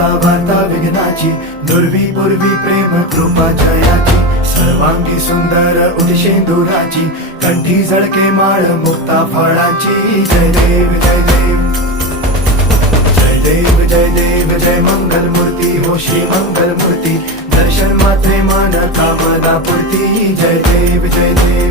आता वार्ता विघ्नाची, दुर्वी पूर्वी प्रेम कृपा जयाची, सर्वांगी सुंदर उठी शेंदुराची, कंठी झळके माळ मुक्ता फळाची. जय देव जय देव जय देव जय देव जय मंगल मूर्ती हो श्री मंगल मूर्ती, दर्शन मात्रे मन कामना पूर्ती. जय देव जय देव